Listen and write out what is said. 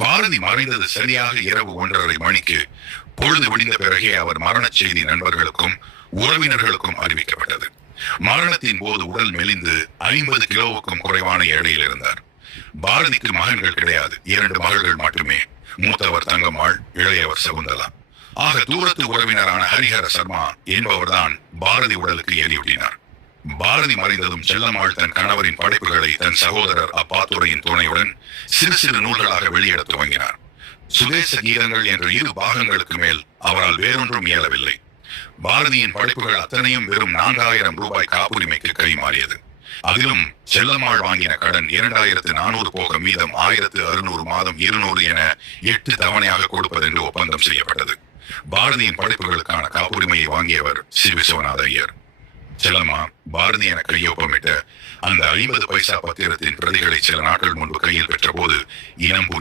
பாரதி மறைந்தது சரியாக இரவு 1:30 மணிக்கு. பொழுது விடிந்த பிறகே அவர் மரணச் செய்தி நண்பர்களுக்கும் உறவினர்களுக்கும் அறிவிக்கப்பட்டது. மரணத்தின் போது உடல் மெலிந்து 50 கிலோவுக்கும் குறைவான எடையில் இருந்தார். பாரதிக்கு மகன்கள் கிடையாது, 2 மகள்கள் மட்டுமே. மூத்தவர் தங்கம்மாள், இளையவர் சகுந்தலா. ஆக தூரத்து உறவினரான ஹரிஹர சர்மா என்பவர்தான் பாரதி உடலுக்கு எரியூட்டினார். பாரதி மறைந்ததும் செல்லம்மாள் தன் கணவரின் படைப்புகளை தன் சகோதரர் அப்பாத்துரையின் துணையுடன் சிறு சிறு நூல்களாக வெளியிட துவங்கினார். சுதேச கீதங்கள் என்ற 2 பாகங்களுக்கு மேல் அவரால் வேறொன்றும் இயலவில்லை. பாரதியின் படைப்புகள் அத்தனையும் வெறும் 4000 ரூபாய் காப்புரிமைக்கு கைமாறியது. அதிலும் செல்லம்மாள் வாங்கின கடன் 2400 போக மீதம் 1600 மாதம் 200 என 8 தவணையாக கொடுப்பதென்று ஒப்பந்தம் செய்யப்பட்டது. பாரதியின் படைப்புகளுக்கான காப்புரிமையை வாங்கியவர் சி. விஸ்வநாத ஐயர். செல்லம்மா பாரதி என கையொப்பமிட்ட அந்த 50 பைசா பத்திரத்தின் பிரதிகளை சில நாட்கள் முன்பு கையில் பெற்ற போது இனம் புரிய